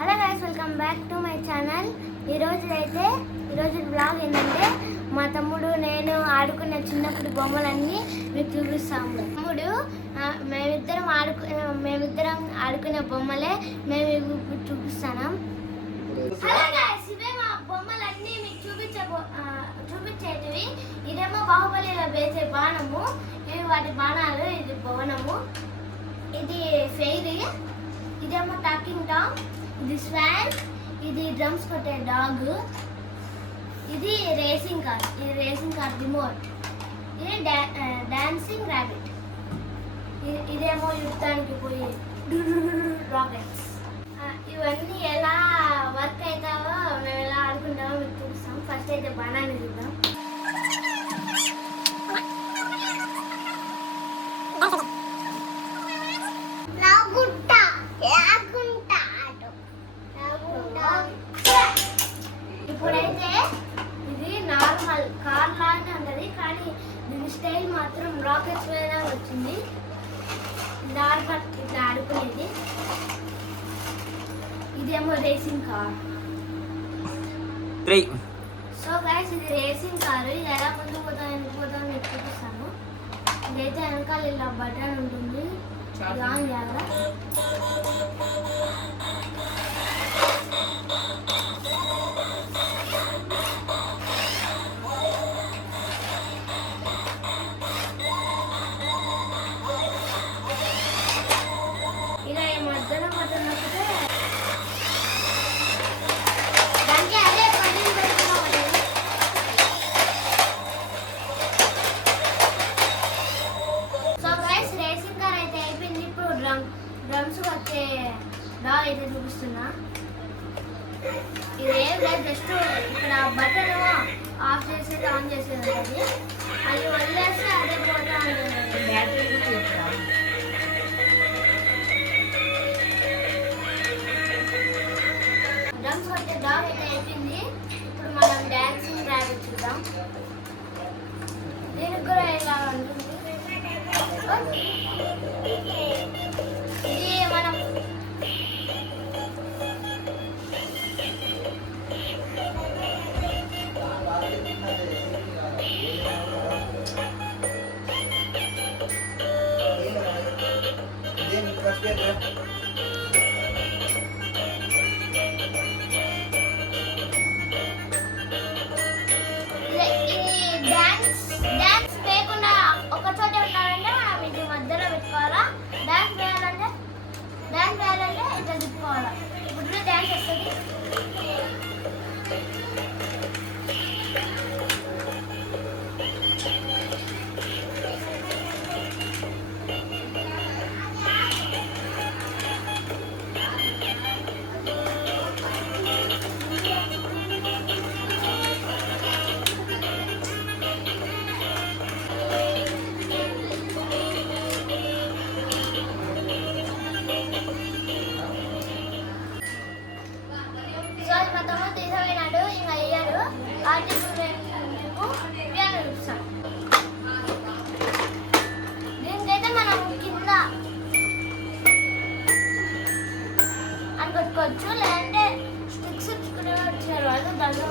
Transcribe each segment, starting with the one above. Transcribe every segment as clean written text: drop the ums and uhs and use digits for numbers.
Hello guys, welcome back to my channel. ఈరోజు blog ఏంటంటే మా తమ్ముడు నేను ఆడుకున్న చిన్నప్పుడు బొమ్మలన్నీ మీకు చూపిస్తాము. తమ్ముడు మేమిద్దరం ఆడుకునే బొమ్మలే మేము ఇప్పుడు చూపిస్తాను. హలో గైస్, ఇవే మా బొమ్మలన్నీ మీకు చూపించేటివి. ఇదేమో బాహుబలిలో వేసే బాణము, ఇవి వాటి బాణాలు. ఇది భవనము, ఇది ఫెయిరీ, ఇదేమో టాకింగ్ టామ్, ఇది స్వాన్, ఇది డ్రమ్స్ కొట్టే డాగ్, ఇది రేసింగ్ కార్ రిమోట్, ఇది డాన్సింగ్ ర్యాబిట్, ఇదేమో యుద్ధానికి పోయి రాకెట్స్. ఇవన్నీ ఎలా వర్క్ అవుతావో మేము ఎలా ఆడుకుంటామో మీకు చూపిస్తాం. ఫస్ట్ అయితే బాణాన్ని చూద్దాం. ఇప్పుడైతే ఇది నార్మల్ కార్ లాగానే ఉంటుంది, కానీ దీని స్టైల్ మాత్రం రాకెట్స్ మీద వచ్చింది. నార్మల్ ఇట్లా ఆడుకునేది. ఇదేమో రేసింగ్ కార్. సో గైస్, ఇది రేసింగ్ కారు. ఇది ఎలా ముందుకు పోతాం మీకు చూపిస్తాను. ఇదైతే వెనకాల ఇలా బటన్ ఉంటుంది, ఆన్ చేయాలా. ఇలా ఈ మధ్యలో బటన్ నొక్కితే దానికి అదే బటన్ పెట్టుకోవాలి. సో గైస్, రేసింగ్ కార్ అయితే అయిపోయింది. ఇప్పుడు డ్రమ్స్ వచ్చే డాగ్ అయితే చూపిస్తున్నా. ఇదేం లేదు, జస్ట్ ఇక్కడ బటన్ ఆఫ్ చేసేది ఆన్ చేసేది ఉంటుంది. అది వదిలేస్తే అదే పోతా ఉంటుంది. బ్యాటరీ డ్రమ్స్ వచ్చే డాగ్ అయితే అయిపోయింది. ఇప్పుడు మనం డాన్సింగ్ ర్యాబిట్ చూద్దాం. దీనికి కూడా ఇలా ఉంటుంది. ఇది మనం డాన్స్ వేయకుండా ఒక చోట ఉండాలంటే మనం ఇది మధ్యలో పెట్టుకోవాలా. డాన్స్ వేయాలంటే ఇట్లా తిప్పుకోవాలా. ఇప్పుడు డాన్స్ వస్తుంది. దీనికైతే మనం కింద అనుకోవచ్చు, లేదంటే స్టిక్స్ ఇచ్చుకునే వచ్చారు వాళ్ళు దాంట్లో.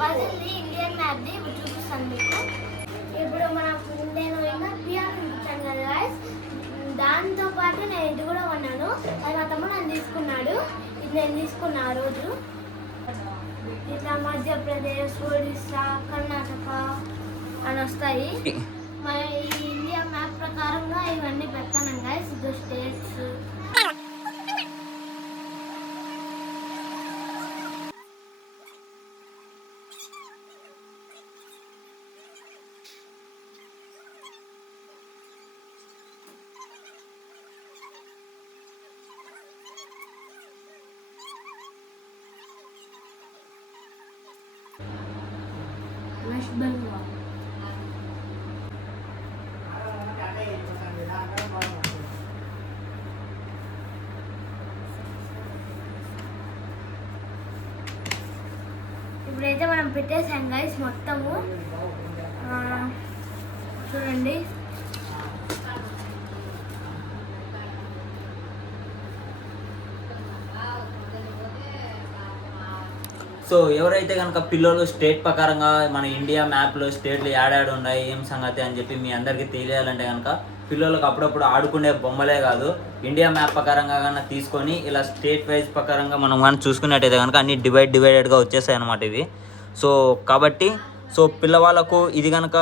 పజిల్ది ఇండియన్ మ్యాప్ది ఇప్పుడు చూపిస్తాను మీకు. ఇప్పుడు మనం నేను పియానో చూపించాను కదా గాయస్, దాంతో పాటు నేను ఇది కూడా కొన్నాను. అది మా తమ్ముడు నన్ను తీసుకున్నాడు. ఇది నేను తీసుకున్నా ఆ రోజు. ఇట్లా మధ్యప్రదేశ్, ఒడిస్సా, కర్ణాటక అని వస్తాయి. మన ఈ ఇండియా మ్యాప్ ప్రకారంగా ఇవన్నీ పెడతాను గైస్. ఇది స్టేట్స్. వెస్ట్ బెంగాల్. ఇప్పుడైతే మనం పెట్టేసాం గైస్ మొత్తము. చూడండి, సో ఎవరైతే కనుక పిల్లలు స్టేట్ ప్రకారంగా మన ఇండియా మ్యాప్లో స్టేట్లు యాడ్ ఉన్నాయి ఏం సంగతి అని చెప్పి మీ అందరికీ తెలియాలంటే కనుక పిల్లలకు అప్పుడప్పుడు ఆడుకునే బొమ్మలే కాదు ఇండియా మ్యాప్ ప్రకారంగా కన్నా తీసుకొని ఇలా స్టేట్ వైజ్ ప్రకారంగా మనం కానీ చూసుకున్నట్టయితే కనుక అన్ని డివైడెడ్గా వచ్చేసాయి అన్నమాట ఇవి. సో కాబట్టి పిల్లవాళ్ళకు ఇది కనుక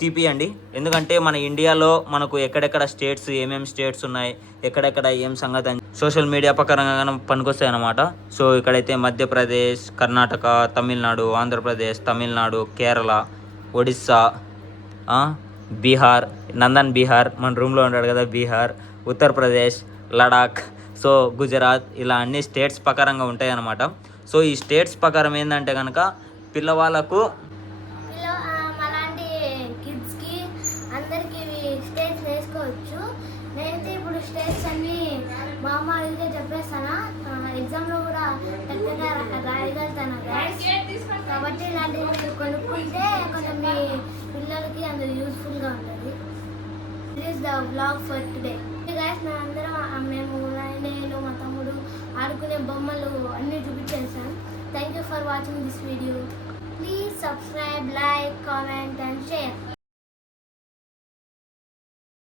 తీపియండి. ఎందుకంటే మన ఇండియాలో మనకు ఎక్కడెక్కడ స్టేట్స్ ఏమేమి స్టేట్స్ ఉన్నాయి ఎక్కడెక్కడ ఏం సంగతి అని సోషల్ మీడియా ప్రకారంగా పనికొస్తాయి అన్నమాట. సో ఇక్కడైతే మధ్యప్రదేశ్, కర్ణాటక, తమిళనాడు, ఆంధ్రప్రదేశ్, తమిళనాడు, కేరళ, ఒడిస్సా, బీహార్, నందన్ బీహార్ మన రూమ్లో ఉంటాడు కదా బీహార్, ఉత్తరప్రదేశ్, లడాక్, సో గుజరాత్, ఇలా అన్ని స్టేట్స్ ప్రకారంగా ఉంటాయి అన్నమాట. సో ఈ స్టేట్స్ ప్రకారం ఏంటంటే కనుక పిల్లవాళ్ళకు అలాంటి కిడ్స్కి అందరికీ స్టేట్స్ వేసుకోవచ్చు. నేనైతే ఇప్పుడు స్టేట్స్ అన్నీ మా అమ్మ అడిగితే చెప్పేస్తాను. ఎగ్జామ్లో కూడా చక్కగా రాయగలుగుతాను కాబట్టి ఇలాంటివి కొనుక్కుంటే కొంచెం మీ పిల్లలకి అందులో యూస్ఫుల్గా ఉంటుంది. This is the vlog for today guys. మేము నేను మా తమ్ముడు ఆడుకునే బొమ్మలు అన్నీ చూపించేసాను. Thank you for watching this video. Please subscribe, like, comment and share.